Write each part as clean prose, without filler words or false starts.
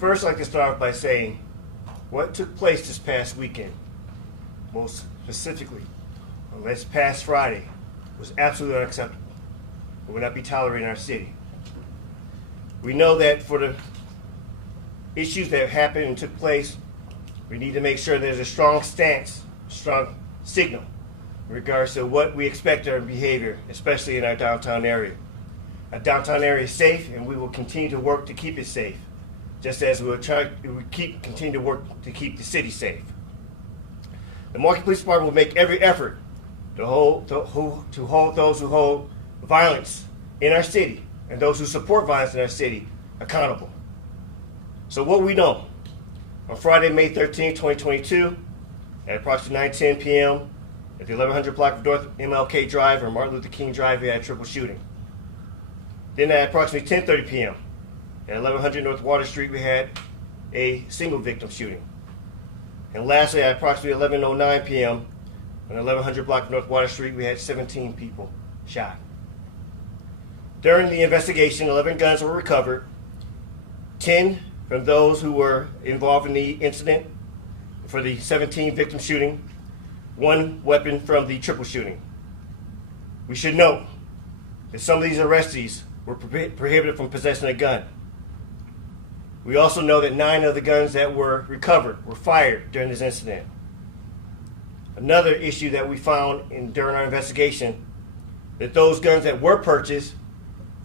First, I'd like to start off by saying what took place this past weekend, most specifically on this past Friday, was absolutely unacceptable. It would not be tolerated in our city. We know that for the issues that happened and took place, we need to make sure there's a strong stance, strong signal in regards to what we expect our behavior, especially in our downtown area. Our downtown area is safe, and we will continue to work to keep it safe, just as we will continue to work to keep the city safe. The Milwaukee Police Department will make every effort to hold those who hold violence in our city and those who support violence in our city accountable. So what we know, on Friday, May 13, 2022, at approximately 9:10 p.m. at the 1100 block of North MLK Drive or Martin Luther King Drive, we had a triple shooting. Then at approximately 10:30 p.m. at 1100 North Water Street, we had a single victim shooting. And lastly, at approximately 11:09 p.m. on 1100 block of North Water Street, we had 17 people shot. During the investigation, 11 guns were recovered, 10 from those who were involved in the incident for the 17 victim shooting, 1 weapon from the triple shooting. We should note that some of these arrestees were prohibited from possessing a gun. We also know that 9 of the guns that were recovered were fired during this incident. Another issue that we found during our investigation, that those guns that were purchased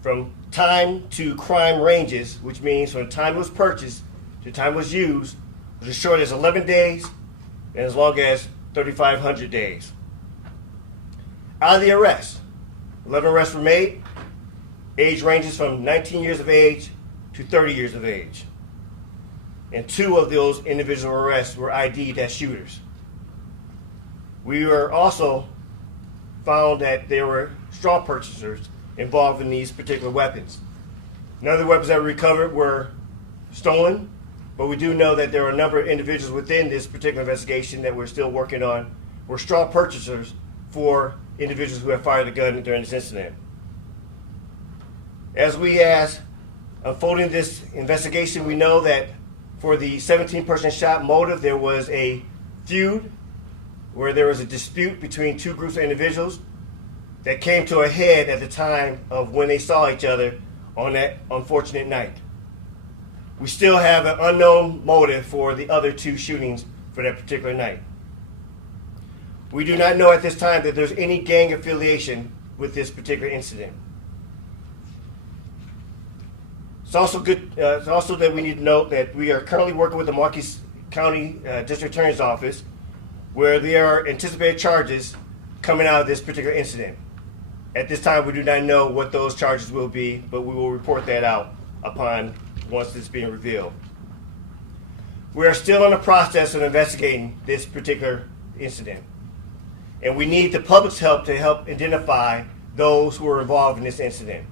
from time to crime ranges, which means from the time it was purchased to the time it was used, was as short as 11 days and as long as 3,500 days. Out of the arrests, 11 arrests were made. Age ranges from 19 years of age to 30 years of age. And 2 of those individual arrests were ID'd as shooters. We were also found that there were straw purchasers involved in these particular weapons. None of the weapons that were recovered were stolen, but we do know that there are a number of individuals within this particular investigation that we're still working on were straw purchasers for individuals who have fired a gun during this incident. As we unfolding this investigation, we know that for the 17-person shot motive, there was a feud where there was a dispute between 2 groups of individuals that came to a head at the time of when they saw each other on that unfortunate night. We still have an unknown motive for the other 2 shootings for that particular night. We do not know at this time that there's any gang affiliation with this particular incident. It's also that we need to note that we are currently working with the Milwaukee County District Attorney's Office, where there are anticipated charges coming out of this particular incident. At this time, we do not know what those charges will be, but we will report that out once it's being revealed. We are still in the process of investigating this particular incident, and we need the public's help to help identify those who are involved in this incident.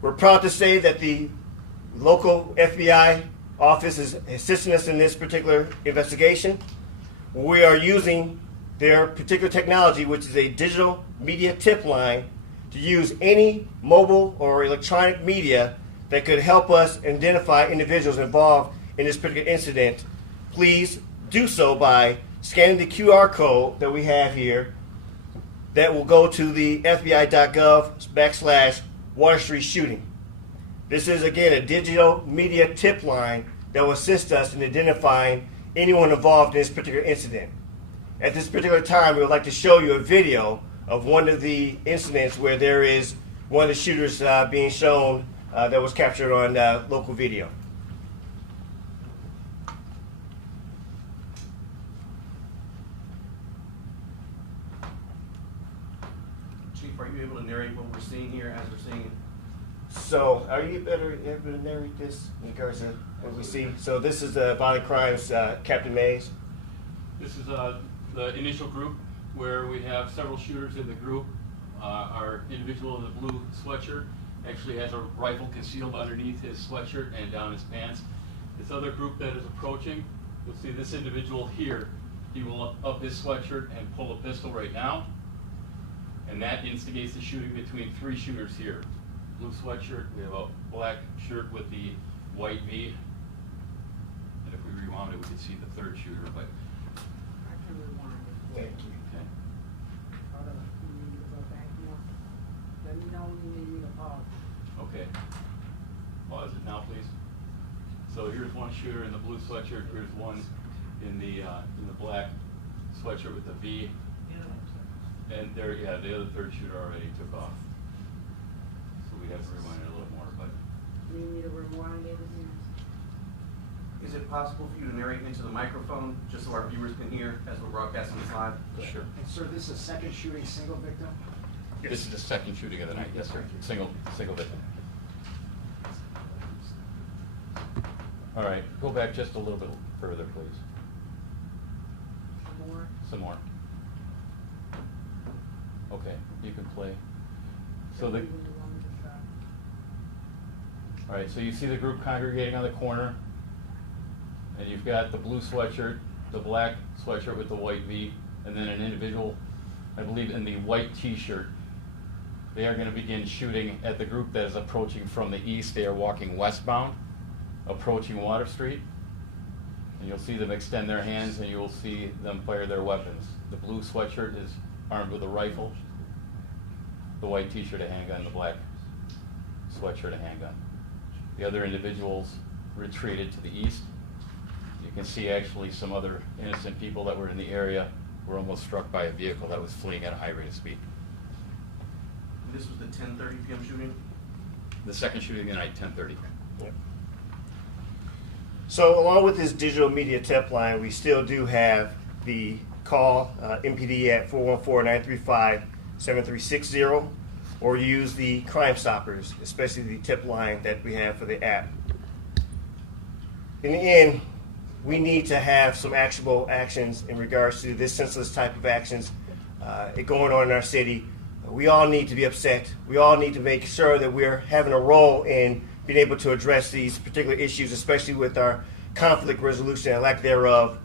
We're proud to say that the local FBI office is assisting us in this particular investigation. We are using their particular technology, which is a digital media tip line, to use any mobile or electronic media that could help us identify individuals involved in this particular incident. Please do so by scanning the QR code that we have here that will go to the FBI.gov/Water Street shooting. This is, again, a digital media tip line that will assist us in identifying anyone involved in this particular incident. At this particular time, we would like to show you a video of one of the incidents where there is one of the shooters being shown that was captured on local video. Chief, are you able to narrate what we're seeing here as we're seeing it? So, are you able to narrate this in regards to what we see? So, this is the Violent Crimes Captain Mays. This is the initial group where we have several shooters in the group. Our individual in the blue sweatshirt actually has a rifle concealed underneath his sweatshirt and down his pants. This other group that is approaching, you'll see this individual here. He will up his sweatshirt and pull a pistol right now. And that instigates the shooting between 3 shooters here. Blue sweatshirt, we have a black shirt with the white V. around it, we could see the third shooter, but, I can rewind it. Thank you. okay. Hold on, you need me to go back now? Let me know when you need me to pause. Okay. Pause it now, please. So here's one shooter in the blue sweatshirt, here's one in the black sweatshirt with the V. And there, yeah, the other third shooter already took off. So we have to rewind it a little more, but. You need me to rewind it again? Is it possible for you to narrate into the microphone, just so our viewers can hear as we're broadcasting this live? Sure. And sir, this is a second shooting, single victim? This is the second shooting of the night, yes, sir. Single victim. All right, go back just a little bit further, please. Some more? Some more. Okay, you can play. So the, When you want me to stop. all right, so you see the group congregating on the corner, and you've got the blue sweatshirt, the black sweatshirt with the white V, and then an individual, I believe, in the white T-shirt. They are going to begin shooting at the group that is approaching from the east. They are walking westbound, approaching Water Street, and you'll see them extend their hands, and you will see them fire their weapons. The blue sweatshirt is armed with a rifle, the white T-shirt a handgun, the black sweatshirt a handgun. The other individuals retreated to the east. You can see actually some other innocent people that were in the area were almost struck by a vehicle that was fleeing at a high rate of speed. This was the 10:30 p.m. shooting? The second shooting of the night, 10:30. Yep. So along with this digital media tip line, we still do have the call MPD at 414-935-7360, or use the Crime Stoppers, especially the tip line that we have for the app. In the end, we need to have some actionable actions in regards to this senseless type of actions going on in our city. We all need to be upset. We all need to make sure that we're having a role in being able to address these particular issues, especially with our conflict resolution and lack thereof.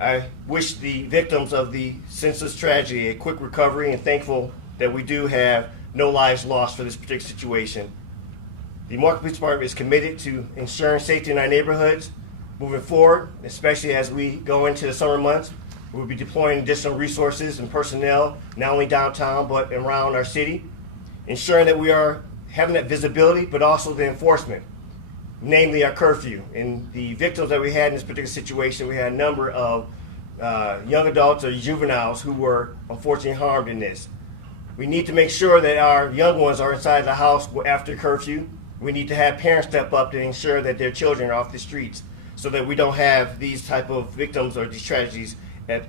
I wish the victims of the senseless tragedy a quick recovery, and thankful that we do have no lives lost for this particular situation. The Market Police Department is committed to ensuring safety in our neighborhoods moving forward, especially as we go into the summer months. We'll be deploying additional resources and personnel, not only downtown, but around our city, ensuring that we are having that visibility, but also the enforcement, namely our curfew. And the victims that we had in this particular situation, we had a number of young adults or juveniles who were unfortunately harmed in this. We need to make sure that our young ones are inside the house after curfew. We need to have parents step up to ensure that their children are off the streets, so that we don't have these type of victims or these tragedies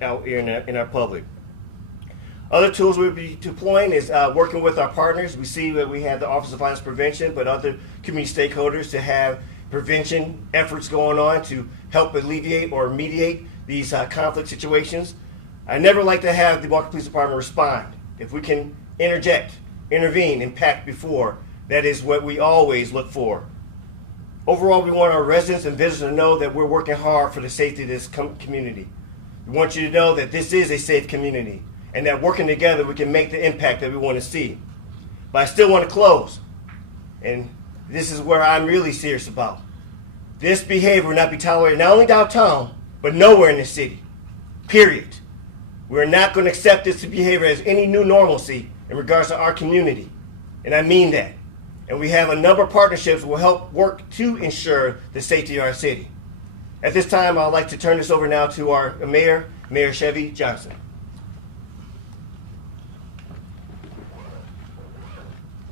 out here in our public. Other tools we'll be deploying is working with our partners. We see that we have the Office of Violence Prevention, but other community stakeholders to have prevention efforts going on to help alleviate or mediate these conflict situations. I never like to have the Market Police Department respond. If we can interject, intervene, impact before, that is what we always look for. Overall, we want our residents and visitors to know that we're working hard for the safety of this community. We want you to know that this is a safe community, and that working together we can make the impact that we want to see. But I still want to close, and this is where I'm really serious about. This behavior will not be tolerated not only downtown, but nowhere in the city, period. We're not going to accept this behavior as any new normalcy in regards to our community, and I mean that. And we have a number of partnerships that will help work to ensure the safety of our city. At this time, I'd like to turn this over now to our Mayor Chevy Johnson.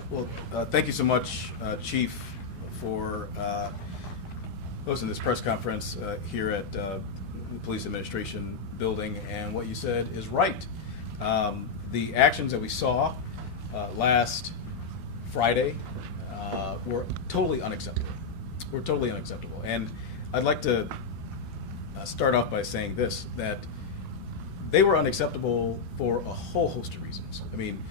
Well, thank you so much, Chief, for hosting this press conference here at the Police Administration Building. And what you said is right. The actions that we saw last Friday were totally unacceptable. And I'd like to start off by saying this, that they were unacceptable for a whole host of reasons. I mean,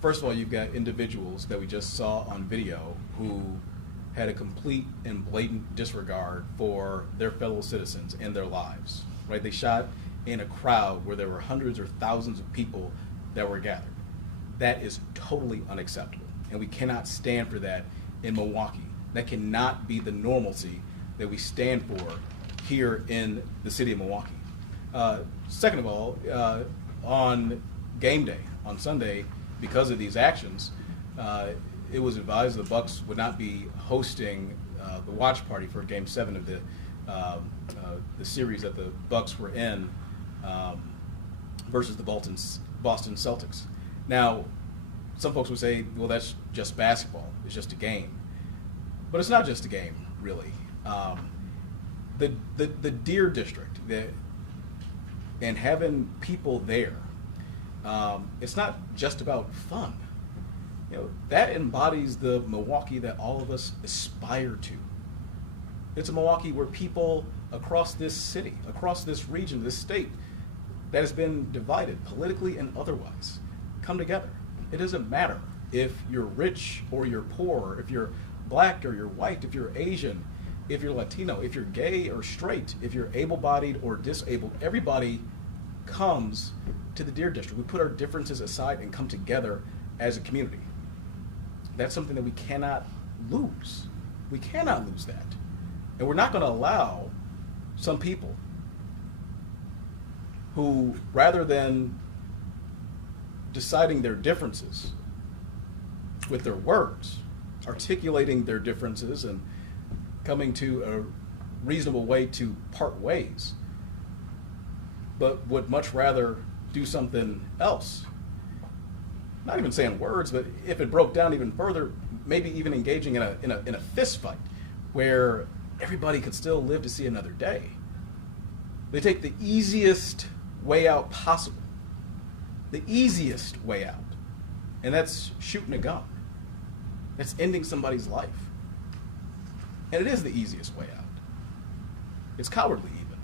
first of all, you've got individuals that we just saw on video who had a complete and blatant disregard for their fellow citizens and their lives, right? They shot in a crowd where there were hundreds or thousands of people that were gathered. That is totally unacceptable, and we cannot stand for that in Milwaukee. That cannot be the normalcy that we stand for here in the city of Milwaukee. Second of all, on game day, on Sunday, because of these actions, it was advised the Bucks would not be hosting the watch party for Game 7 of the series that the Bucks were in versus the Boston Celtics. Now, some folks would say, well, that's just basketball. It's just a game. But it's not just a game, really. The Deer District and having people there, it's not just about fun. That embodies the Milwaukee that all of us aspire to. It's a Milwaukee where people across this city, across this region, this state, that has been divided politically and otherwise, come together. It doesn't matter if you're rich or you're poor, if you're black or you're white, if you're Asian, if you're Latino, if you're gay or straight, if you're able-bodied or disabled. Everybody comes to the Deer District. We put our differences aside and come together as a community. That's something that we cannot lose. We cannot lose that. And we're not going to allow some people who, rather than deciding their differences with their words, articulating their differences and coming to a reasonable way to part ways, but would much rather do something else. Not even saying words, but if it broke down even further, maybe even engaging in a fist fight where everybody could still live to see another day. They take the easiest way out possible. The easiest way out. And that's shooting a gun. That's ending somebody's life. And it is the easiest way out. It's cowardly even.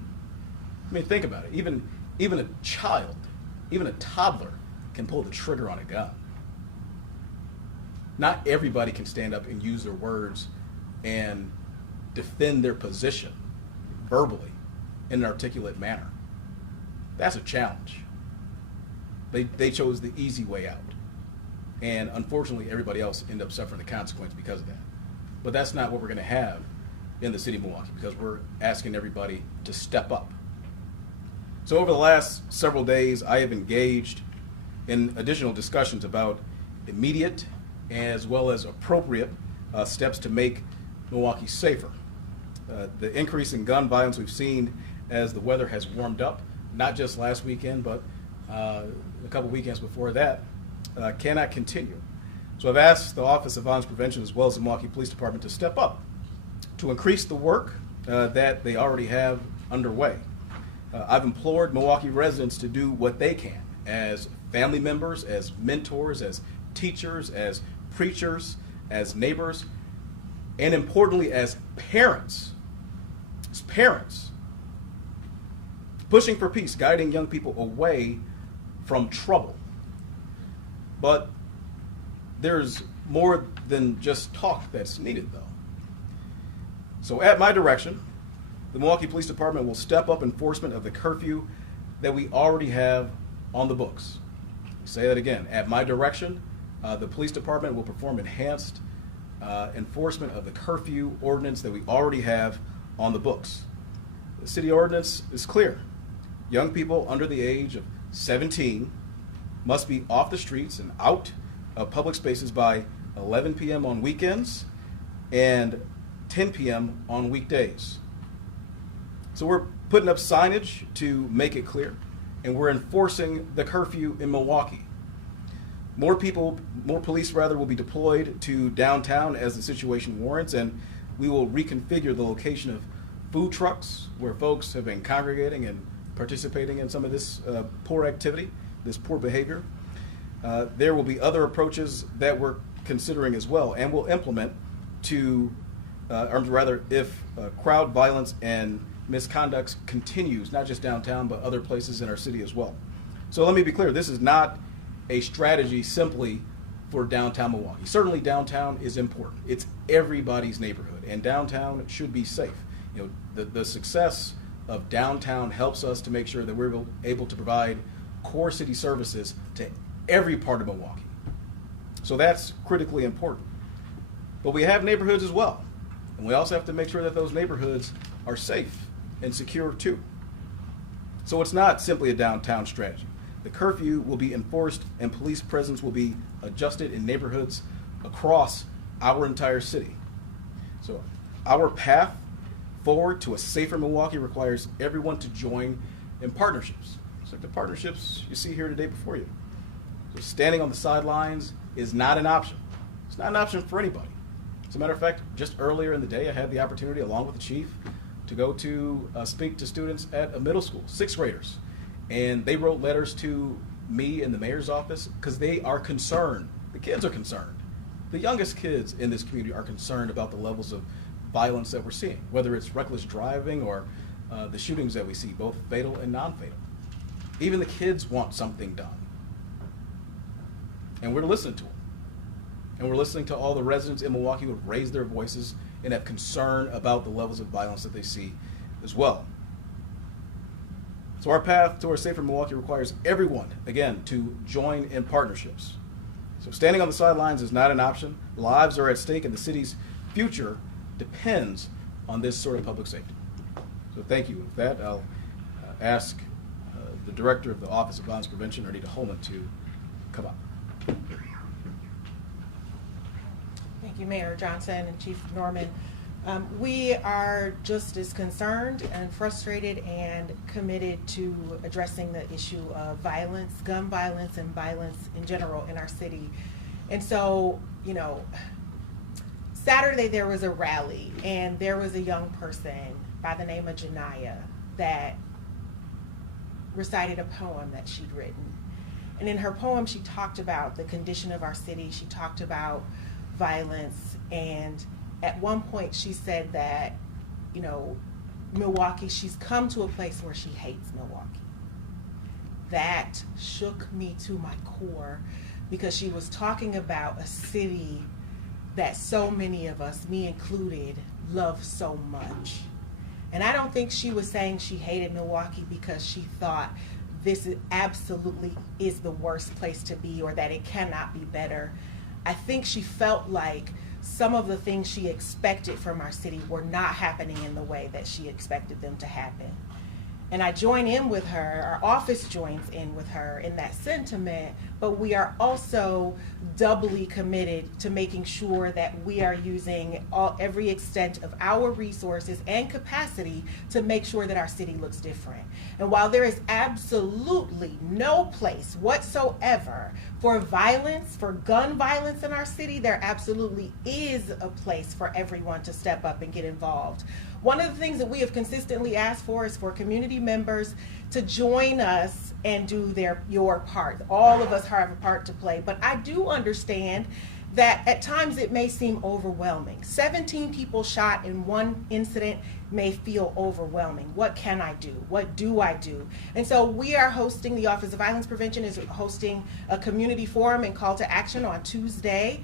I mean, think about it. Even a child, even a toddler can pull the trigger on a gun. Not everybody can stand up and use their words and defend their position verbally in an articulate manner. That's a challenge. They chose the easy way out. And unfortunately, everybody else ended up suffering the consequence because of that. But that's not what we're going to have in the city of Milwaukee, because we're asking everybody to step up. So over the last several days, I have engaged in additional discussions about immediate as well as appropriate steps to make Milwaukee safer. The increase in gun violence we've seen as the weather has warmed up, not just last weekend, but a couple weekends before that, cannot continue. So I've asked the Office of Violence Prevention as well as the Milwaukee Police Department to step up, to increase the work that they already have underway. I've implored Milwaukee residents to do what they can as family members, as mentors, as teachers, as preachers, as neighbors, and importantly, as parents. As parents. Pushing for peace, guiding young people away from trouble. But there's more than just talk that's needed, though. So at my direction, the Milwaukee Police Department will step up enforcement of the curfew that we already have on the books. Say that again. At my direction, the police department will perform enhanced enforcement of the curfew ordinance that we already have on the books. The city ordinance is clear. Young people under the age of 17 must be off the streets and out of public spaces by 11 p.m. on weekends and 10 p.m. on weekdays. So we're putting up signage to make it clear, and we're enforcing the curfew in Milwaukee. More police will be deployed to downtown as the situation warrants, and we will reconfigure the location of food trucks where folks have been congregating and participating in some of this poor activity, this poor behavior. There will be other approaches that we're considering as well, and we'll implement to, if crowd violence and misconduct continues, not just downtown, but other places in our city as well. So let me be clear, this is not a strategy simply for downtown Milwaukee. Certainly downtown is important. It's everybody's neighborhood, and downtown should be safe. The success of downtown helps us to make sure that we're able to provide core city services to every part of Milwaukee. So that's critically important. But we have neighborhoods as well, and we also have to make sure that those neighborhoods are safe and secure too. So it's not simply a downtown strategy. The curfew will be enforced and police presence will be adjusted in neighborhoods across our entire city. So our path forward to a safer Milwaukee requires everyone to join in partnerships. It's like the partnerships you see here today before you. So standing on the sidelines is not an option. It's not an option for anybody. As a matter of fact, just earlier in the day, I had the opportunity, along with the chief, to go to speak to students at a middle school, 6th graders. And they wrote letters to me in the mayor's office because they are concerned. The kids are concerned. The youngest kids in this community are concerned about the levels of violence that we're seeing, whether it's reckless driving or the shootings that we see, both fatal and non-fatal. Even the kids want something done. And we're listening to them. And we're listening to all the residents in Milwaukee who have raised their voices and have concern about the levels of violence that they see as well. So our path to a safer Milwaukee requires everyone, again, to join in partnerships. So standing on the sidelines is not an option. Lives are at stake and the city's future depends on this sort of public safety. So thank you. With that, I'll ask the Director of the Office of Violence Prevention, Ernita Holman, to come up. Thank you, Mayor Johnson and Chief Norman. We are just as concerned and frustrated and committed to addressing the issue of violence, gun violence, and violence in general in our city. And so, you know, Saturday there was a rally and there was a young person by the name of Janiyah that recited a poem that she'd written. And in her poem, she talked about the condition of our city. She talked about violence, and at one point she said that, you know, Milwaukee, she's come to a place where she hates Milwaukee. That shook me to my core because she was talking about a city that so many of us, me included, love so much. And I don't think she was saying she hated Milwaukee because she thought this absolutely is the worst place to be or that it cannot be better. I think she felt like some of the things she expected from our city were not happening in the way that she expected them to happen. And I join in with her, our office joins in with her in that sentiment, but we are also doubly committed to making sure that we are using every extent of our resources and capacity to make sure that our city looks different. And while there is absolutely no place whatsoever for violence, for gun violence in our city, there absolutely is a place for everyone to step up and get involved. One of the things that we have consistently asked for is for community members to join us and do your part. All of us have a part to play, but I do understand that at times it may seem overwhelming. 17 people shot in one incident may feel overwhelming. What can I do? What do I do? And so we are hosting, the Office of Violence Prevention is hosting a community forum and call to action on Tuesday.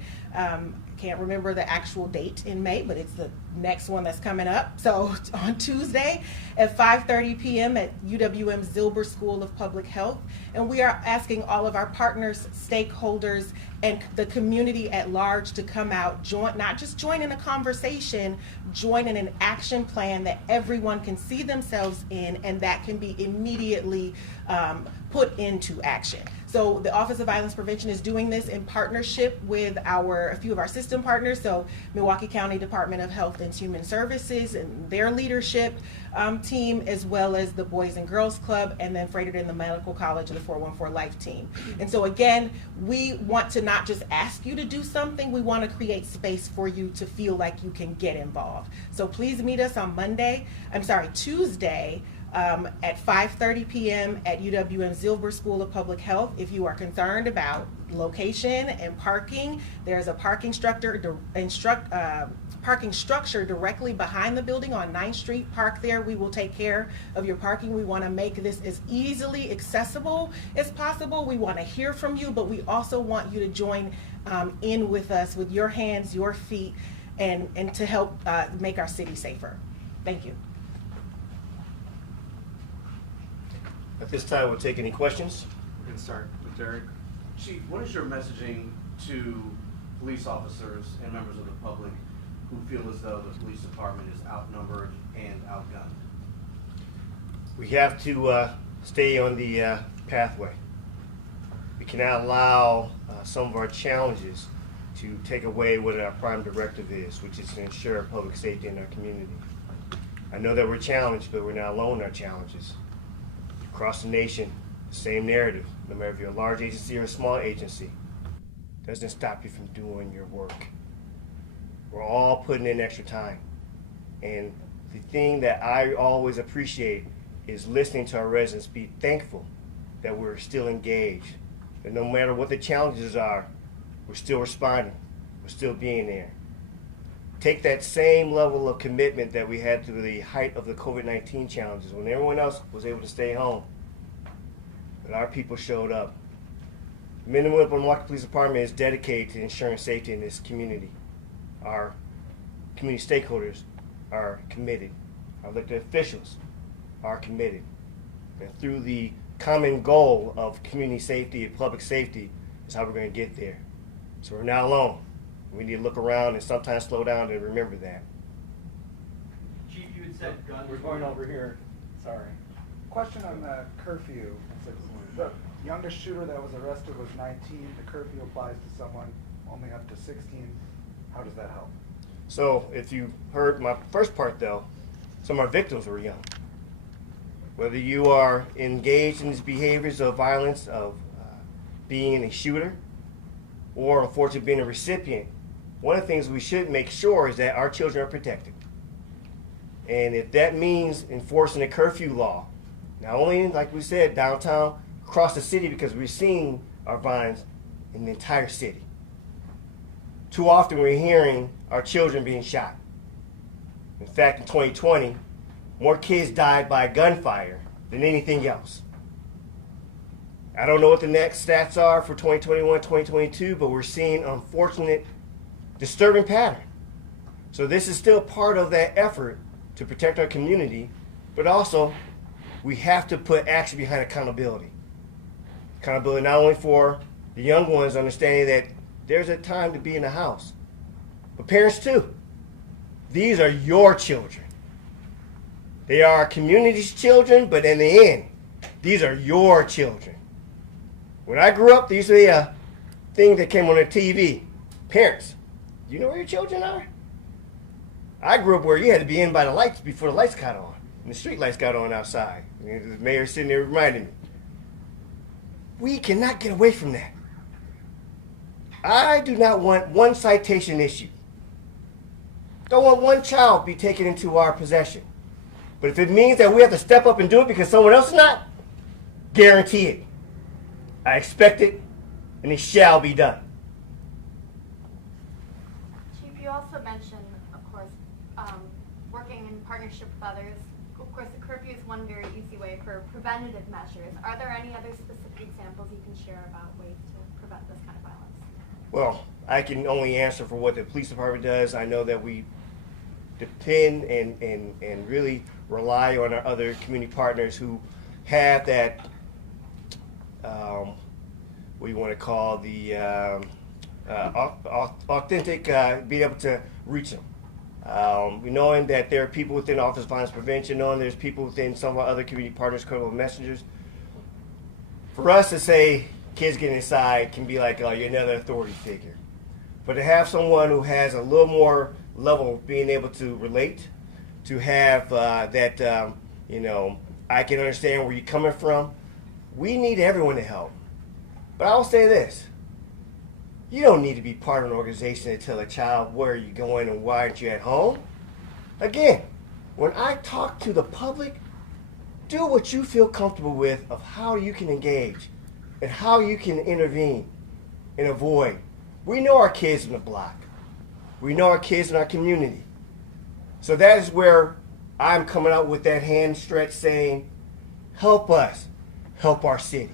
Can't remember the actual date in May, but it's the next one that's coming up. So on Tuesday at 5:30 p.m. at UWM Zilber School of Public Health. And we are asking all of our partners, stakeholders, and the community at large to come out, not just join in a conversation, join in an action plan that everyone can see themselves in and that can be immediately put into action. So the Office of Violence Prevention is doing this in partnership with a few of our system partners, so Milwaukee County Department of Health and Human Services and their leadership team, as well as the Boys and Girls Club, and then Fredericton the Medical College and the 414 Life team. And so again, we want to not just ask you to do something, we want to create space for you to feel like you can get involved. So please meet us on Tuesday, at 5:30 p.m. at UWM Zilber School of Public Health. If you are concerned about location and parking, there's a parking structure directly behind the building on 9th Street. Park there. We will take care of your parking. We want to make this as easily accessible as possible. We want to hear from you, but we also want you to join in with us with your hands, your feet, and to help make our city safer. Thank you. At this time, we'll take any questions. We can start with Derek. Chief, what is your messaging to police officers and members of the public who feel as though the police department is outnumbered and outgunned? We have to stay on the pathway. We cannot allow some of our challenges to take away what our prime directive is, which is to ensure public safety in our community. I know that we're challenged, but we're not alone in our challenges. Across the nation, the same narrative, no matter if you're a large agency or a small agency, doesn't stop you from doing your work. We're all putting in extra time. And the thing that I always appreciate is listening to our residents be thankful that we're still engaged. And no matter what the challenges are, we're still responding. We're still being there. Take that same level of commitment that we had through the height of the COVID-19 challenges when everyone else was able to stay home. But our people showed up. The Men and Women of the Milwaukee Police Department is dedicated to ensuring safety in this community. Our community stakeholders are committed. Our elected officials are committed. And through the common goal of community safety and public safety is how we're going to get there. So we're not alone. We need to look around and sometimes slow down and remember that. Chief, you had said guns. We're going over here, sorry. Question on the curfew. The youngest shooter that was arrested was 19. The curfew applies to someone only up to 16. How does that help? So if you heard my first part though, some of our victims were young. Whether you are engaged in these behaviors of violence, of being a shooter, or unfortunately being a recipient, one of the things we should make sure is that our children are protected. And if that means enforcing a curfew law, not only, like we said, downtown, across the city, because we're seeing our violence in the entire city. Too often we're hearing our children being shot. In fact, in 2020, more kids died by gunfire than anything else. I don't know what the next stats are for 2021, 2022, but we're seeing an unfortunate, disturbing pattern. So this is still part of that effort to protect our community, but also we have to put action behind accountability. Accountability not only for the young ones, understanding that there's a time to be in the house, but parents too. These are your children. They are our community's children, but in the end, these are your children. When I grew up, there used to be a thing that came on the TV. Parents, do you know where your children are? I grew up where you had to be in by the lights before the lights got on, and the street lights got on outside. And the mayor sitting there reminding me. We cannot get away from that. I do not want one citation issued. Don't want one child be taken into our possession. But if it means that we have to step up and do it because someone else is not, guarantee it. I expect it, and it shall be done. Chief, you also mentioned, of course, working in partnership with others. Of course, the curfew is one very easy way for preventative measures. Are there any other specific examples you can share about ways to prevent this kind of violence? Well, I can only answer for what the police department does. I know that we depend and really rely on our other community partners who have that, what you want to call the authentic, be able to reach them. Knowing that there are people within Office of Violence Prevention, knowing there's people within some of our other community partners, credible messengers. For us to say kids getting inside can be like, oh, you're another authority figure. But to have someone who has a little more level of being able to relate, to have that, I can understand where you're coming from. We need everyone to help. But I'll say this. You don't need to be part of an organization to tell a child where you're going and why aren't you at home. Again, when I talk to the public, do what you feel comfortable with of how you can engage and how you can intervene and avoid. We know our kids in the block. We know our kids in our community. So that is where I'm coming out with that hand stretch saying, help us, help our city.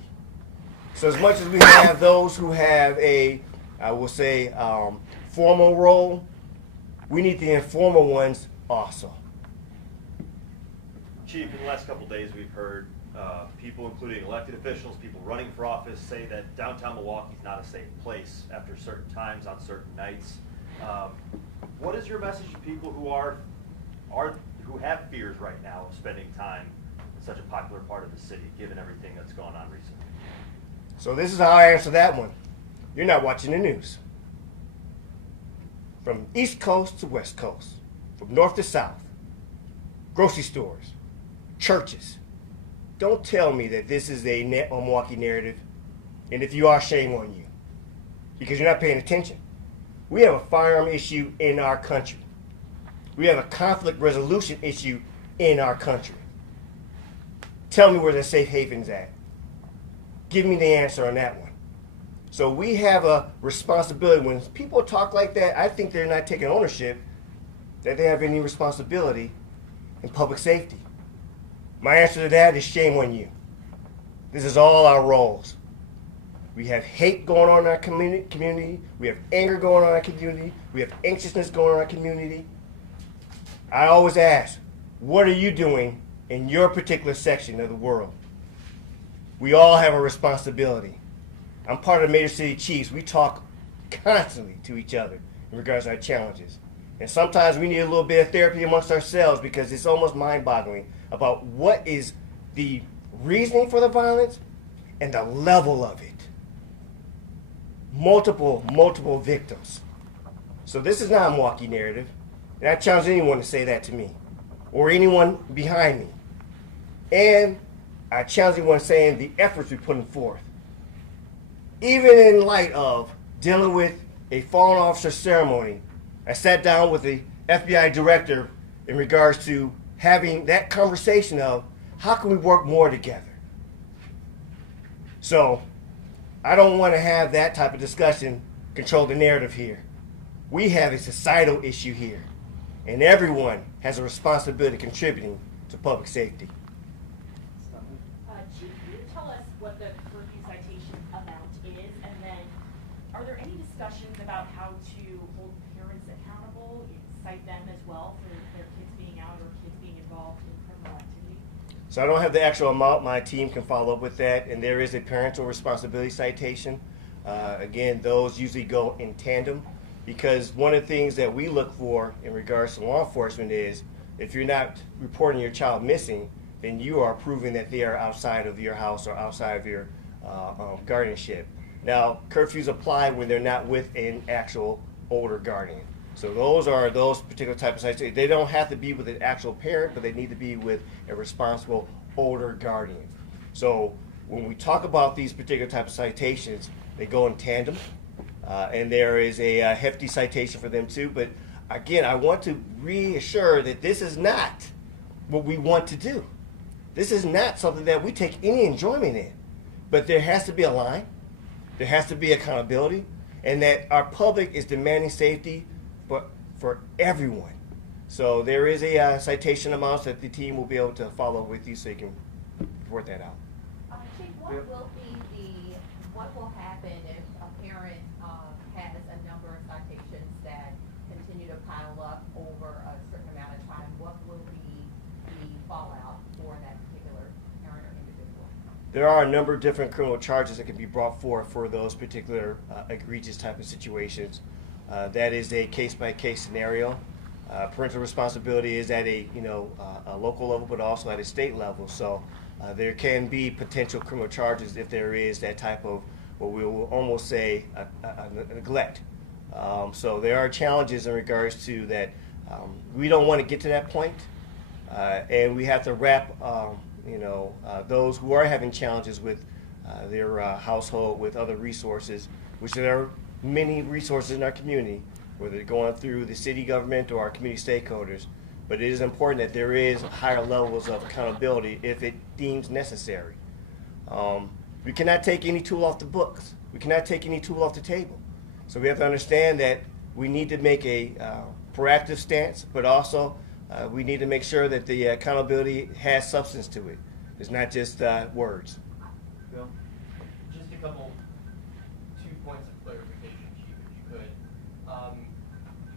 So as much as we have those who have a, I will say, formal role, we need the informal ones also. Chief, in the last couple of days we've heard people, including elected officials, people running for office, say that downtown Milwaukee is not a safe place after certain times on certain nights. What is your message to people who have fears right now of spending time in such a popular part of the city, given everything that's gone on recently? So this is how I answer that one. You're not watching the news. From East Coast to West Coast, from north to south, grocery stores, churches. Don't tell me that this is a Milwaukee narrative, and if you are, shame on you, because you're not paying attention. We have a firearm issue in our country. We have a conflict resolution issue in our country. Tell me where the safe haven's at. Give me the answer on that one. So we have a responsibility. When people talk like that, I think they're not taking ownership that they have any responsibility in public safety. My answer to that is shame on you. This is all our roles. We have hate going on in our community. We have anger going on in our community. We have anxiousness going on in our community. I always ask, what are you doing in your particular section of the world? We all have a responsibility. I'm part of the Major City Chiefs. We talk constantly to each other in regards to our challenges. And sometimes we need a little bit of therapy amongst ourselves because it's almost mind-boggling about what is the reasoning for the violence and the level of it. Multiple victims. So this is not a Milwaukee narrative. And I challenge anyone to say that to me or anyone behind me. And I challenge anyone saying the efforts we're putting forth. Even in light of dealing with a fallen officer ceremony, I sat down with the FBI director in regards to having that conversation of how can we work more together. So I don't want to have that type of discussion control the narrative here. We have a societal issue here, and everyone has a responsibility contributing to public safety. Chief, can you tell us what the curfew citation amount is, and then are there any discussions about how to hold parents accountable, cite them as well for their kids being out or kids being involved in criminal activity? So I don't have the actual amount. My team can follow up with that, and there is a parental responsibility citation. Again, those usually go in tandem because one of the things that we look for in regards to law enforcement is if you're not reporting your child missing, then you are proving that they are outside of your house or outside of your guardianship. Now, curfews apply when they're not with an actual older guardian. So those are those particular type of citations. They don't have to be with an actual parent, but they need to be with a responsible older guardian. So when we talk about these particular type of citations, they go in tandem, and there is a hefty citation for them too. But again, I want to reassure that this is not what we want to do. This is not something that we take any enjoyment in. But there has to be a line. There has to be accountability. And that our public is demanding safety for everyone. So there is a citation amount that the team will be able to follow with you so you can report that out. Chief, what will happen if a parent has a number of citations that continue to pile up over a certain amount of time? What will be the fallout for that particular parent or individual? There are a number of different criminal charges that can be brought forth for those particular egregious type of situations. That is a case-by-case scenario. Parental responsibility is at a local level, but also at a state level. So there can be potential criminal charges if there is that type of what we will almost say a neglect. So there are challenges in regards to that. We don't want to get to that point, and we have to wrap those who are having challenges with their household with other resources, which there are many resources in our community, whether they're going through the city government or our community stakeholders. But it is important that there is higher levels of accountability if it deems necessary. We cannot take any tool off the books. We cannot take any tool off the table. So we have to understand that we need to make a proactive stance, but also we need to make sure that the accountability has substance to it. It's not just words. Bill? Just a couple, 2 points of clarification, Chief, if you could.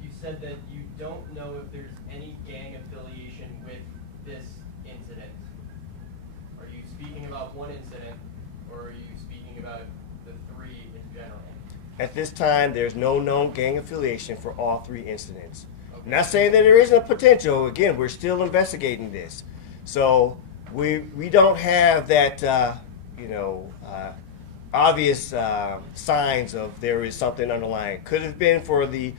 You said that you don't know if there's any gang affiliation with this incident. Are you speaking about one incident, or are you speaking about the three in general? At this time, there's no known gang affiliation for all three incidents. Okay. Not saying that there isn't a potential. Again, we're still investigating this. So we don't have that obvious signs of there is something underlying. Could have been for the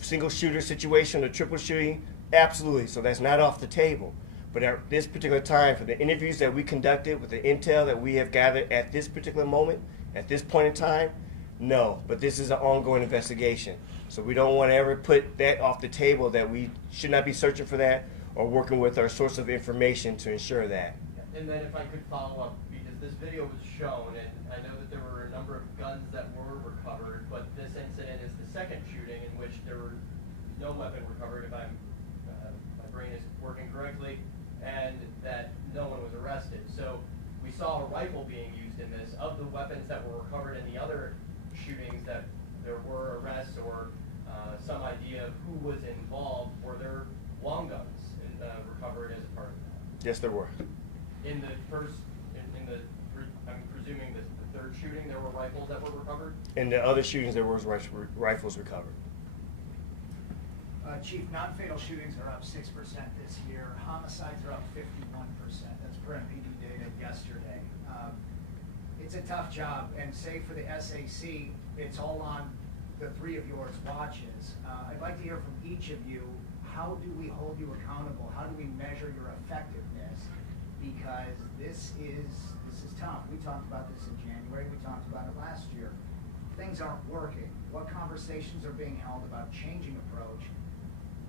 single shooter situation or triple shooting, absolutely. So that's not off the table. But at this particular time, for the interviews that we conducted with the intel that we have gathered at this particular moment, at this point in time, no. But this is an ongoing investigation. So we don't want to ever put that off the table, that we should not be searching for that or working with our source of information to ensure that. And then if I could follow up, because this video was shown, and I know that there were a number of guns that were recovered, but this incident is the second shooting in which there were no weapon recovered, if my brain is working correctly, and that no one was arrested. So we saw a rifle being used in this. Of the weapons that were recovered in the other shootings, that there were arrests or some idea of who was involved, were there long guns recovered as a part of that? Yes, there were. In the first, I'm presuming the third shooting, there were rifles that were recovered? In the other shootings, there was rifles recovered. Chief, non-fatal shootings are up 6% this year. Homicides are up 51%. That's per MPD data yesterday. It's a tough job, and say for the SAC, it's all on the three of yours watches. I'd like to hear from each of you, how do we hold you accountable? How do we measure your effectiveness? Because this is tough. We talked about this in January. We talked about it last year. Things aren't working. What conversations are being held about changing approach?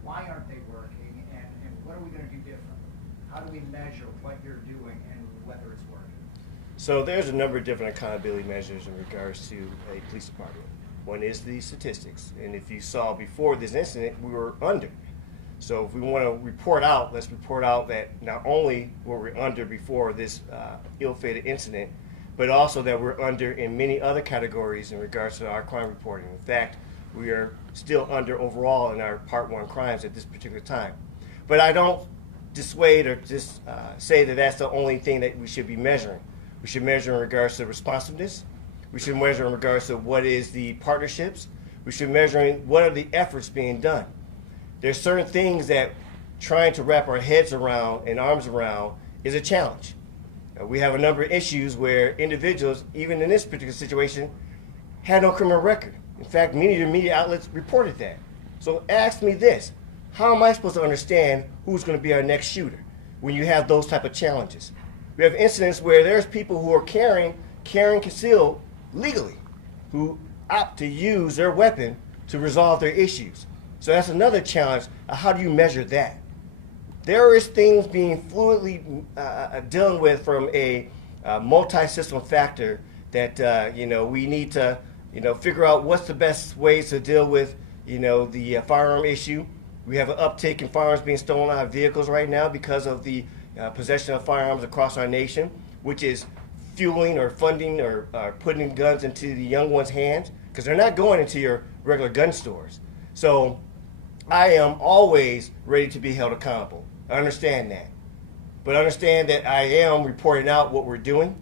Why aren't they working? And what are we going to do differently? How do we measure what you're doing and whether it's working? So there's a number of different accountability measures in regards to a police department. One is the statistics. And if you saw before this incident, we were under. So if we want to report out, let's report out that not only were we under before this ill-fated incident, but also that we're under in many other categories in regards to our crime reporting. In fact, we are still under overall in our Part 1 crimes at this particular time. But I don't dissuade or just say that that's the only thing that we should be measuring. We should measure in regards to responsiveness. We should measure in regards to what is the partnerships. We should measure in what are the efforts being done. There's certain things that trying to wrap our heads around and arms around is a challenge. We have a number of issues where individuals, even in this particular situation, had no criminal record. In fact, many of the media outlets reported that. So ask me this, how am I supposed to understand who's going to be our next shooter when you have those type of challenges? We have incidents where there's people who are carrying concealed legally, who opt to use their weapon to resolve their issues. So that's another challenge. How do you measure that? There is things being fluidly dealing with from a multi-system factor that we need to figure out what's the best ways to deal with the firearm issue. We have an uptick in firearms being stolen out of vehicles right now because of the possession of firearms across our nation, which is fueling or funding or putting guns into the young ones' hands because they're not going into your regular gun stores. So I am always ready to be held accountable. I understand that. But understand that I am reporting out what we're doing.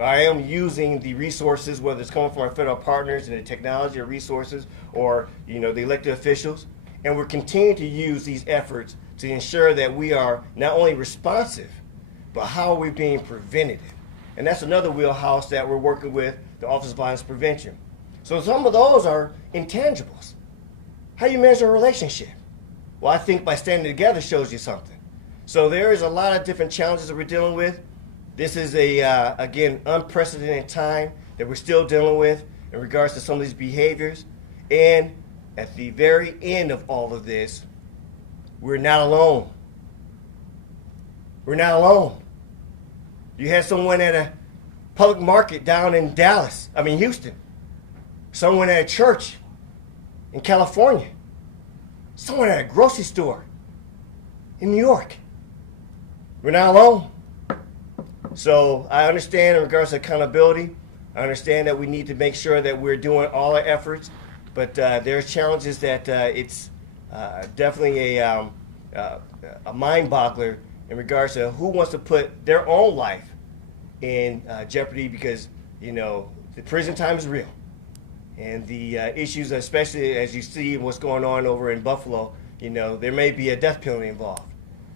I am using the resources, whether it's coming from our federal partners and the technology or resources or the elected officials. And we're continuing to use these efforts to ensure that we are not only responsive, but how are we being preventative? And that's another wheelhouse that we're working with, the Office of Violence Prevention. So some of those are intangibles. How do you measure a relationship? Well, I think by standing together shows you something. So there is a lot of different challenges that we're dealing with. This is again, unprecedented time that we're still dealing with in regards to some of these behaviors. And at the very end of all of this, we're not alone. We're not alone. You had someone at a public market down in Houston. Someone at a church in California. Someone at a grocery store in New York. We're not alone. So I understand in regards to accountability. I understand that we need to make sure that we're doing all our efforts, but there's challenges that it's definitely a mind boggler in regards to who wants to put their own life in jeopardy because, the prison time is real. And the issues, especially as you see what's going on over in Buffalo, there may be a death penalty involved.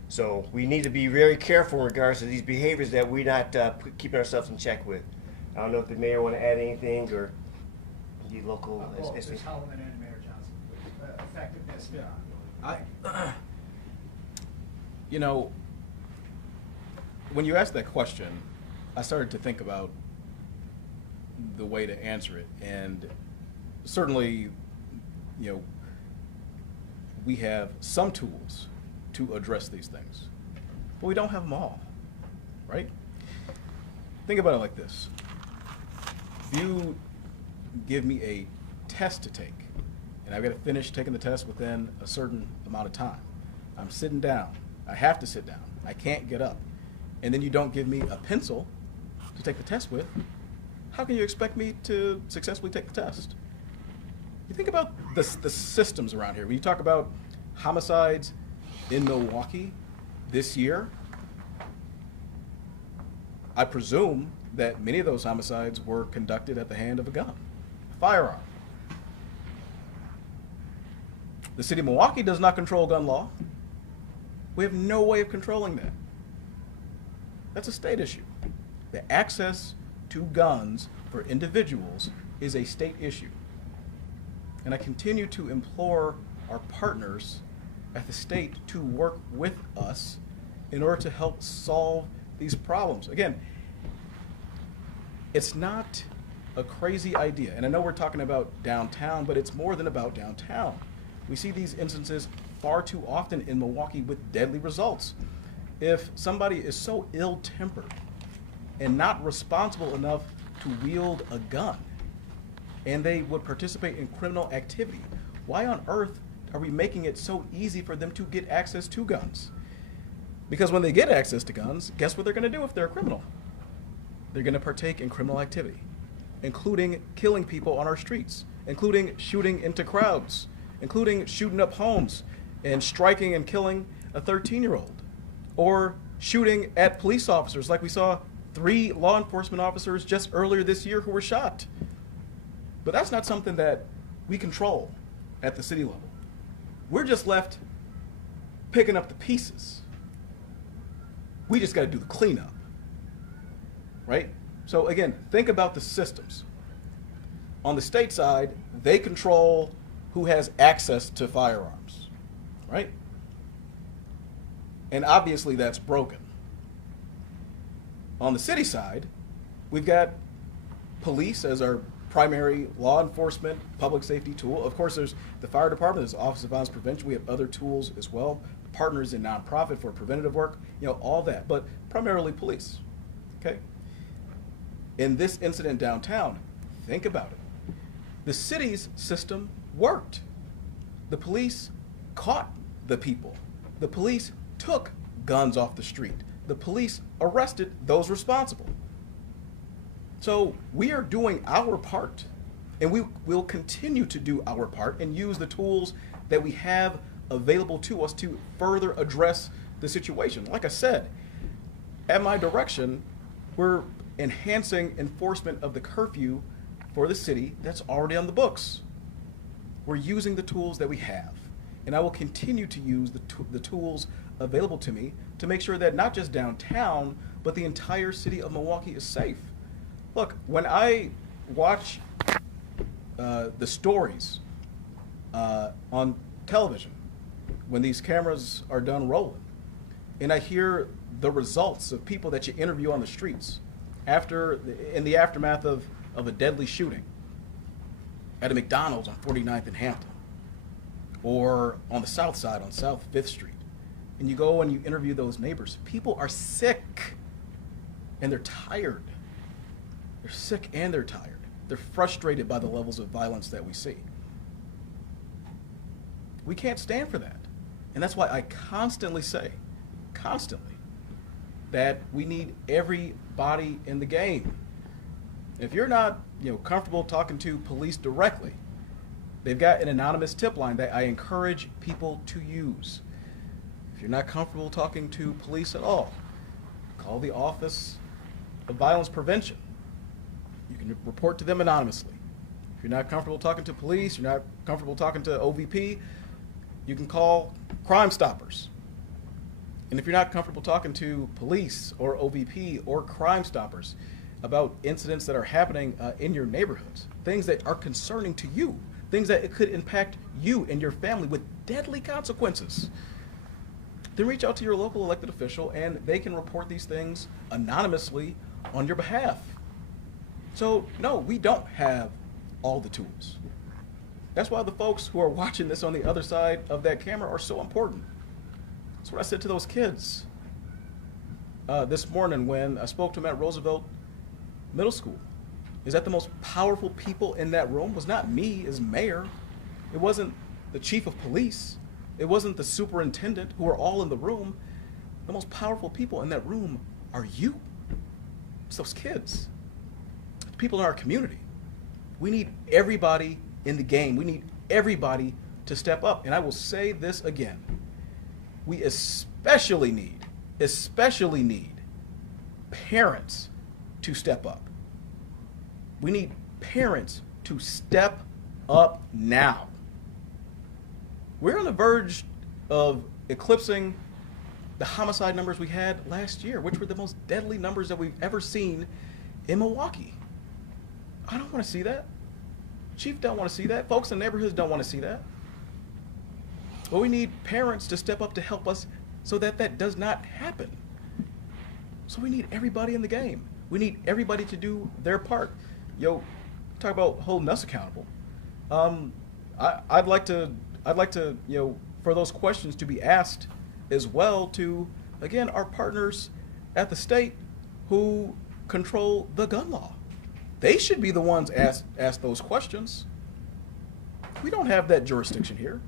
So we need to be very careful in regards to these behaviors that we're not keeping ourselves in check with. I don't know if the mayor want to add anything or the local. Both, Ms. Holloman and Mayor Johnson. Effectiveness. You know, when you asked that question, I started to think about the way to answer it. And certainly, you know, we have some tools to address these things, but we don't have them all, right? Think about it like this. If you give me a test to take, and I've got to finish taking the test within a certain amount of time, I'm sitting down, I have to sit down, I can't get up, and then you don't give me a pencil to take the test with, how can you expect me to successfully take the test? You think about the systems around here. When you talk about homicides in Milwaukee this year, I presume that many of those homicides were conducted at the hand of a gun, a firearm. The city of Milwaukee does not control gun law. We have no way of controlling that. That's a state issue. The access to guns for individuals is a state issue. And I continue to implore our partners at the state to work with us in order to help solve these problems. Again, it's not a crazy idea. And I know we're talking about downtown, but it's more than about downtown. We see these instances far too often in Milwaukee with deadly results. If somebody is so ill-tempered and not responsible enough to wield a gun, and they would participate in criminal activity, why on earth are we making it so easy for them to get access to guns? Because when they get access to guns, guess what they're going to do if they're a criminal? They're going to partake in criminal activity, including killing people on our streets, including shooting into crowds, including shooting up homes and striking and killing a 13-year-old, or shooting at police officers like we saw 3 law enforcement officers just earlier this year who were shot. But that's not something that we control at the city level. We're just left picking up the pieces. We just got to do the cleanup, right? So again, think about the systems. On the state side, they control who has access to firearms, right? And obviously that's broken. On the city side, we've got police as our primary law enforcement, public safety tool. Of course, there's the fire department, there's the Office of Violence Prevention. We have other tools as well, partners in nonprofit for preventative work, all that, but primarily police, okay? In this incident downtown, think about it. The city's system worked. The police caught the people. The police took guns off the street. The police arrested those responsible. So we are doing our part, and we will continue to do our part and use the tools that we have available to us to further address the situation. Like I said, at my direction, we're enhancing enforcement of the curfew for the city that's already on the books. We're using the tools that we have, and I will continue to use the tools available to me to make sure that not just downtown, but the entire city of Milwaukee is safe. Look, when I watch the stories on television, when these cameras are done rolling, and I hear the results of people that you interview on the streets in the aftermath of a deadly shooting at a McDonald's on 49th and Hampton, or on the south side on South 5th Street, and you go and you interview those neighbors, people are sick and they're tired. They're sick and they're tired. They're frustrated by the levels of violence that we see. We can't stand for that. And that's why I constantly say, that we need everybody in the game. If you're not, comfortable talking to police directly, they've got an anonymous tip line that I encourage people to use. If you're not comfortable talking to police at all, call the Office of Violence Prevention. You can report to them anonymously. If you're not comfortable talking to police, you're not comfortable talking to OVP, you can call Crime Stoppers. And if you're not comfortable talking to police or OVP or Crime Stoppers about incidents that are happening in your neighborhoods, things that are concerning to you, things that it could impact you and your family with deadly consequences, then reach out to your local elected official and they can report these things anonymously on your behalf. So no, we don't have all the tools. That's why the folks who are watching this on the other side of that camera are so important. That's what I said to those kids this morning when I spoke to them at Roosevelt Middle School. Is that the most powerful people in that room was not me as mayor. It wasn't the chief of police. It wasn't the superintendent, who are all in the room. The most powerful people in that room are you. It's those kids. It's people in our community. We need everybody in the game. We need everybody to step up. And I will say this again. We especially need parents to step up. We need parents to step up now. We're on the verge of eclipsing the homicide numbers we had last year, which were the most deadly numbers that we've ever seen in Milwaukee. I don't want to see that. Chief don't want to see that. Folks in neighborhoods don't want to see that. But we need parents to step up to help us so that that does not happen. So we need everybody in the game. We need everybody to do their part. Talk about holding us accountable. I'd like to, for those questions to be asked as well to, again, our partners at the state who control the gun law. They should be the ones ask those questions. We don't have that jurisdiction here.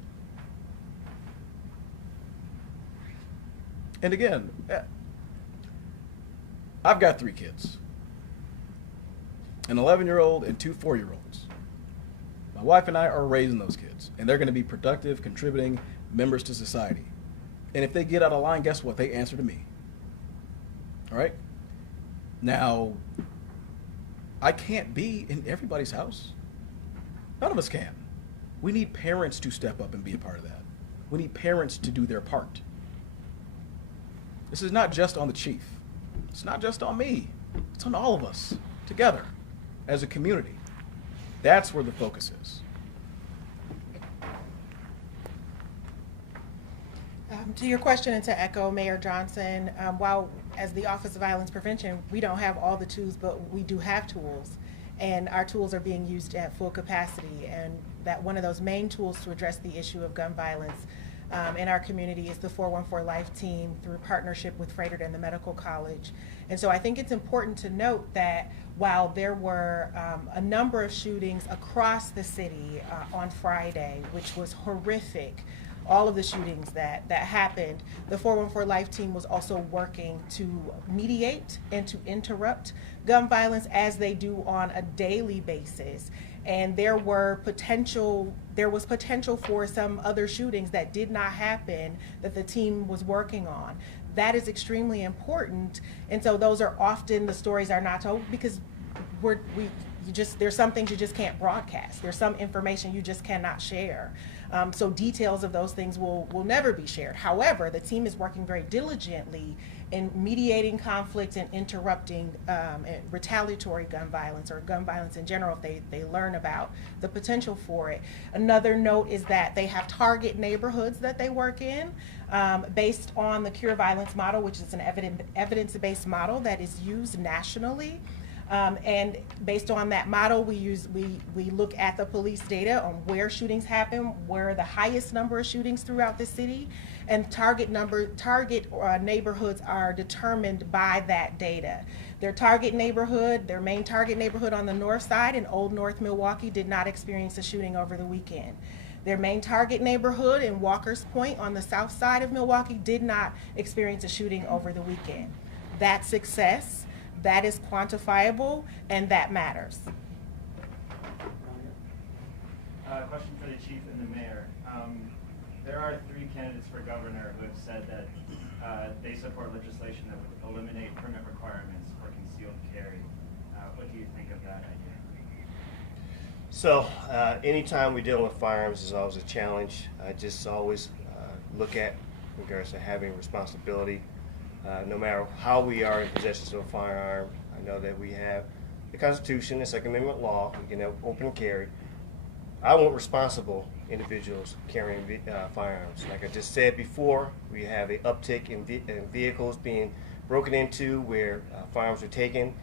And again, I've got 3 kids, an 11-year-old and 2 4-year-olds. My wife and I are raising those kids, and they're going to be productive, contributing members to society. And if they get out of line, guess what? They answer to me. All right? Now, I can't be in everybody's house. None of us can. We need parents to step up and be a part of that. We need parents to do their part. This is not just on the chief. It's not just on me. It's on all of us together as a community. That's where the focus is. To your question and to echo Mayor Johnson, while as the Office of Violence Prevention, we don't have all the tools, but we do have tools. And our tools are being used at full capacity. And that one of those main tools to address the issue of gun violence in our community is the 414 Life team through partnership with Frederick and the Medical College. And so I think it's important to note that while there were a number of shootings across the city on Friday, which was horrific, all of the shootings that happened, the 414 Life team was also working to mediate and to interrupt gun violence as they do on a daily basis. And there was potential for some other shootings that did not happen that the team was working on. That is extremely important. And so those are often the stories are not told because there's some things you just can't broadcast. There's some information you just cannot share. So details of those things will never be shared. However, the team is working very diligently in mediating conflict and interrupting retaliatory gun violence or gun violence in general if they learn about the potential for it. Another note is that they have target neighborhoods that they work in based on the Cure Violence model, which is an evidence-based model that is used nationally. And based on that model, we look at the police data on where shootings happen, where are the highest number of shootings throughout the city, and target neighborhoods are determined by that data. Their main target neighborhood on the north side in Old North Milwaukee did not experience a shooting over the weekend. Their main target neighborhood in Walker's Point on the south side of Milwaukee did not experience a shooting over the weekend. That's success. That is quantifiable, and that matters. Question for the chief and the mayor. There are 3 candidates for governor who have said that they support legislation that would eliminate permit requirements for concealed carry. What do you think of that idea? So anytime we deal with firearms is always a challenge. I just always look at in regards to having responsibility. No matter how we are in possession of a firearm, I know that we have the Constitution, the Second Amendment law, we can have open carry. I want responsible individuals carrying firearms. Like I just said before, we have an uptick in vehicles being broken into where firearms are taken.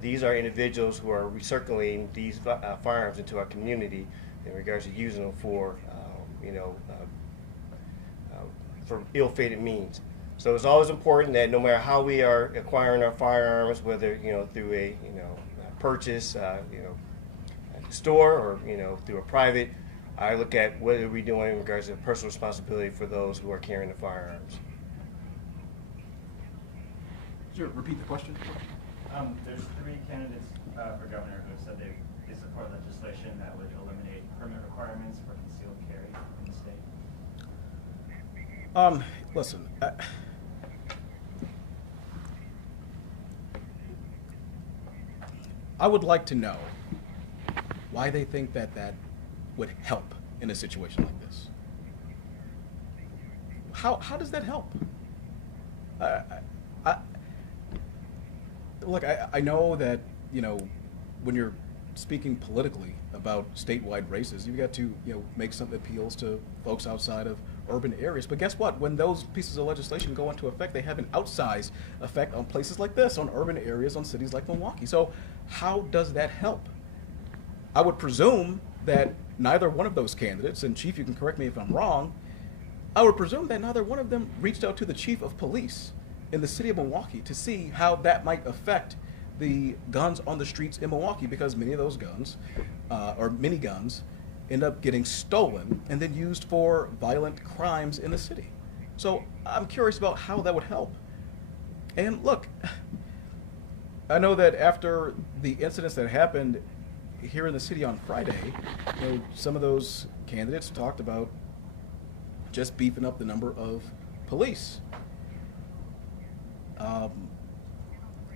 These are individuals who are recirculating these firearms into our community in regards to using them for, for ill-fated means. So it's always important that no matter how we are acquiring our firearms, whether through a purchase, at the store or through a private, I look at what are we doing in regards to personal responsibility for those who are carrying the firearms. Sure, repeat the question. There's 3 candidates for governor who have said they support legislation that would eliminate permit requirements for concealed carry in the state. Listen, I would like to know why they think that would help in a situation like this. How does that help? Look, I know that, when you're speaking politically about statewide races, you've got to, make some appeals to folks outside of urban areas. But guess what? When those pieces of legislation go into effect, they have an outsized effect on places like this, on urban areas, on cities like Milwaukee. So how does that help? I would presume that neither one of those candidates, and Chief, you can correct me if I'm wrong, I would presume that neither one of them reached out to the chief of police in the city of Milwaukee to see how that might affect the guns on the streets in Milwaukee, because many of those guns, or many guns, end up getting stolen and then used for violent crimes in the city. So I'm curious about how that would help. And look, I know that after the incidents that happened here in the city on Friday, some of those candidates talked about just beefing up the number of police.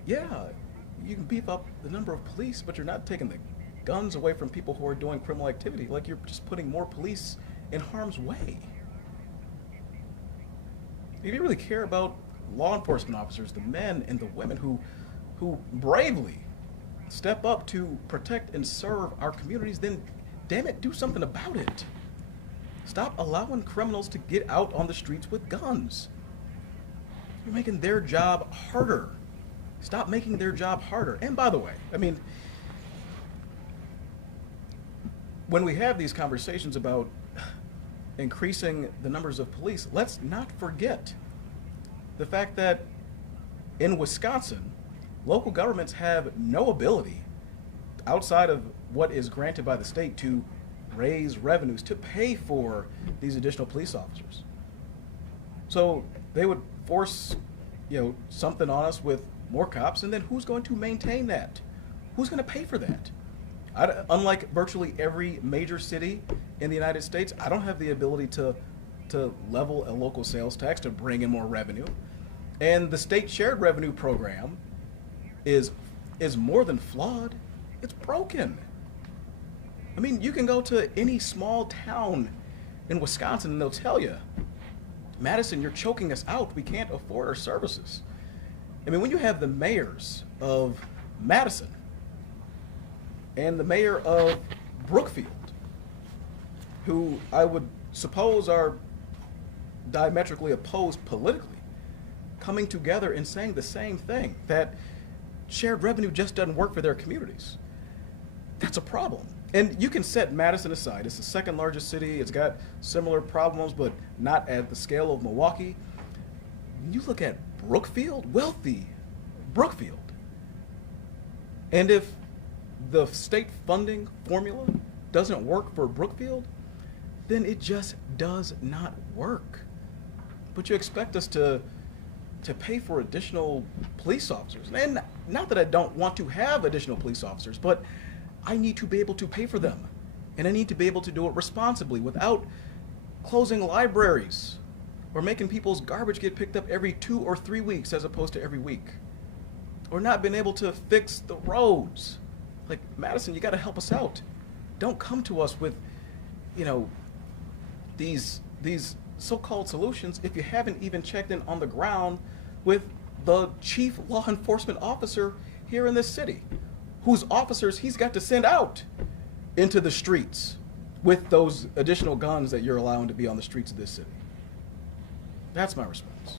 Yeah, you can beef up the number of police, but you're not taking the guns away from people who are doing criminal activity. Like, you're just putting more police in harm's way. If you really care about law enforcement officers, the men and the women who bravely step up to protect and serve our communities, then damn it, do something about it. Stop allowing criminals to get out on the streets with guns. You're making their job harder. Stop making their job harder. And by the way, when we have these conversations about increasing the numbers of police, let's not forget the fact that in Wisconsin, local governments have no ability outside of what is granted by the state to raise revenues to pay for these additional police officers. So they would force, something on us with more cops, and then who's going to maintain that? Who's going to pay for that? Unlike virtually every major city in the United States, I don't have the ability to level a local sales tax to bring in more revenue. And the state shared revenue program is more than flawed. It's broken. You can go to any small town in Wisconsin and they'll tell you, Madison, you're choking us out. We can't afford our services. When you have the mayors of Madison and the mayor of Brookfield, who I would suppose are diametrically opposed politically, coming together and saying the same thing, that shared revenue just doesn't work for their communities, that's a problem. And you can set Madison aside. It's the second largest city. It's got similar problems, but not at the scale of Milwaukee. When you look at Brookfield, wealthy Brookfield, and if the state funding formula doesn't work for Brookfield, then it just does not work. But you expect us to pay for additional police officers. And not that I don't want to have additional police officers, but I need to be able to pay for them. And I need to be able to do it responsibly without closing libraries or making people's garbage get picked up every 2 or 3 weeks as opposed to every week. Or not being able to fix the roads. Like, Madison, you got to help us out. Don't come to us with, these so-called solutions if you haven't even checked in on the ground with the chief law enforcement officer here in this city, whose officers he's got to send out into the streets with those additional guns that you're allowing to be on the streets of this city? That's my response.